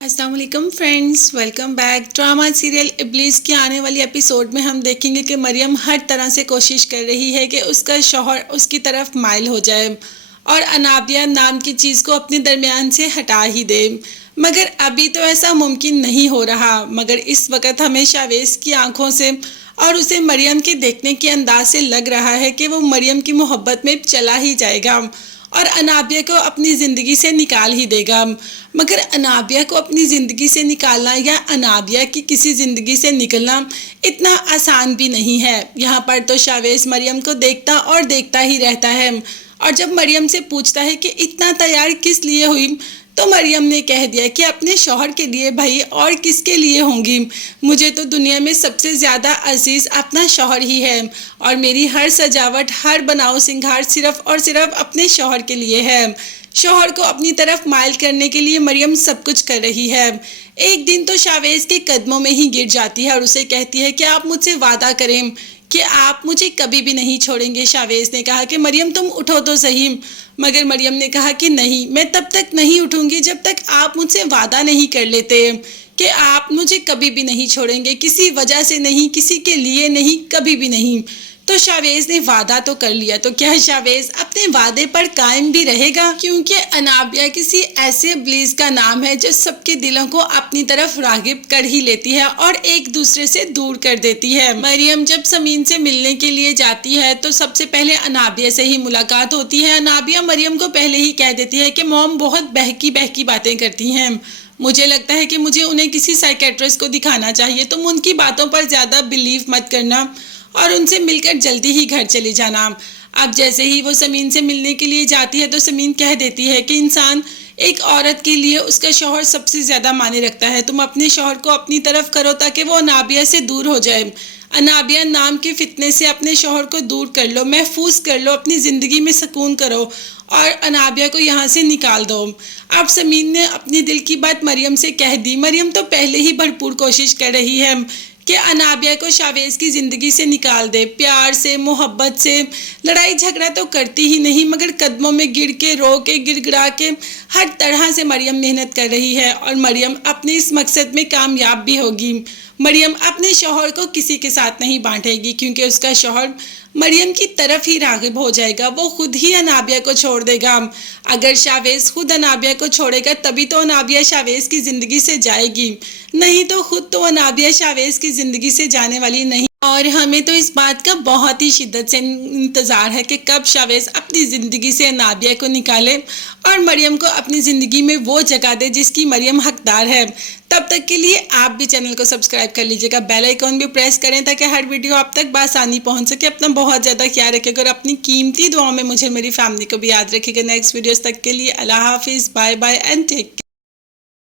अस्सलाम वालेकुम friends, welcome back. Drama serial Iblees की आने वाली एपिसोड में हम देखेंगे कि मरियम हर तरह से कोशिश कर रही है कि उसका शौहर उसकी तरफ माइल हो जाए और अनाबिया नाम की चीज़ को अपने दरमियान से हटा ही दे। मगर अभी तो ऐसा मुमकिन नहीं हो रहा। मगर इस वक्त हमें शावेज की आंखों से और उसे मरियम के देखने के अंदाज से लग रहा है कि वो मरियम की मोहब्बत में चला ही जाएगा और अनाबिया को अपनी ज़िंदगी से निकाल ही देगा। मगर अनाबिया को अपनी ज़िंदगी से निकालना या अनाबिया की किसी ज़िंदगी से निकलना इतना आसान भी नहीं है। यहाँ पर तो शावेज मरियम को देखता और देखता ही रहता है और जब मरियम से पूछता है कि इतना तैयार किस लिए हुई, तो मरियम ने कह दिया कि अपने शौहर के लिए भाई, और किसके लिए होंगी। मुझे तो दुनिया में सबसे ज़्यादा अजीज़ अपना शौहर ही है और मेरी हर सजावट, हर बनाओ सिंगार सिर्फ़ और सिर्फ अपने शौहर के लिए है। शौहर को अपनी तरफ माइल करने के लिए मरियम सब कुछ कर रही है। एक दिन तो शावेज के कदमों में ही गिर जाती है और उसे कहती है कि आप मुझसे वादा करें कि आप मुझे कभी भी नहीं छोड़ेंगे। शावेज ने कहा कि मरियम तुम उठो तो सही। मगर मरियम ने कहा कि नहीं, मैं तब तक नहीं उठूंगी जब तक आप मुझसे वादा नहीं कर लेते कि आप मुझे कभी भी नहीं छोड़ेंगे, किसी वजह से नहीं, किसी के लिए नहीं, कभी भी नहीं। तो शावेज ने वादा तो कर लिया, तो क्या शावेज अपने वादे पर कायम भी रहेगा? क्योंकि अनाबिया किसी ऐसे इब्लीस का नाम है जो सबके दिलों को अपनी तरफ रागिब कर ही लेती है और एक दूसरे से दूर कर देती है। मरियम जब समीन से मिलने के लिए जाती है तो सबसे पहले अनाबिया से ही मुलाकात होती है। अनाबिया मरियम को पहले ही कह देती है कि मॉम बहुत बहकी बहकी बातें करती हैं, मुझे लगता है कि मुझे उन्हें किसी साइकेट्रिस्ट को दिखाना चाहिए। तुम उनकी बातों पर ज़्यादा बिलीव मत करना और उनसे मिलकर जल्दी ही घर चले जाना। अब जैसे ही वो समीन से मिलने के लिए जाती है तो समीन कह देती है कि इंसान एक औरत के लिए उसका शौहर सबसे ज़्यादा मायने रखता है। तुम अपने शौहर को अपनी तरफ करो ताकि वो अनाबिया से दूर हो जाए। अनाबिया नाम के फितने से अपने शौहर को दूर कर लो, महफूज कर लो, अपनी ज़िंदगी में सुकून करो और अनाबिया को यहाँ से निकाल दो। अब समीन ने अपनी दिल की बात मरियम से कह दी। मरियम तो पहले ही भरपूर कोशिश कर रही है कि अनाबिया को शावेज की ज़िंदगी से निकाल दे। प्यार से, मोहब्बत से, लड़ाई झगड़ा तो करती ही नहीं मगर कदमों में गिर के, रो के, गिड़गिड़ा के हर तरह से मरियम मेहनत कर रही है और मरियम अपने इस मकसद में कामयाब भी होगी। मरियम अपने शौहर को किसी के साथ नहीं बांटेगी क्योंकि उसका शौहर मरियम की तरफ ही रागिब हो जाएगा। वो खुद ही अनाबिया को छोड़ देगा। अगर शावेज खुद अनाबिया को छोड़ेगा तभी तो अनाबिया शावेज की ज़िंदगी से जाएगी, नहीं तो खुद तो अनाबिया शावेज की ज़िंदगी से जाने वाली नहीं। और हमें तो इस बात का बहुत ही शिद्दत से इंतज़ार है कि कब शावेज अपनी ज़िंदगी से अनाबिया को निकाले और मरियम को अपनी ज़िंदगी में वो जगह दे जिसकी मरियम हकदार है। तब तक के लिए आप भी चैनल को सब्सक्राइब कर लीजिएगा, बेल आइकॉन भी प्रेस करें ताकि हर वीडियो आप तक बआसानी पहुंच सके। अपना बहुत ज़्यादा ख्याल रखिएगा और अपनी कीमती दुआओं में मुझे, मेरी फैमिली को भी याद रखिएगा। नेक्स्ट वीडियोस तक के लिए अल्लाह हाफिज़, bye bye and take care.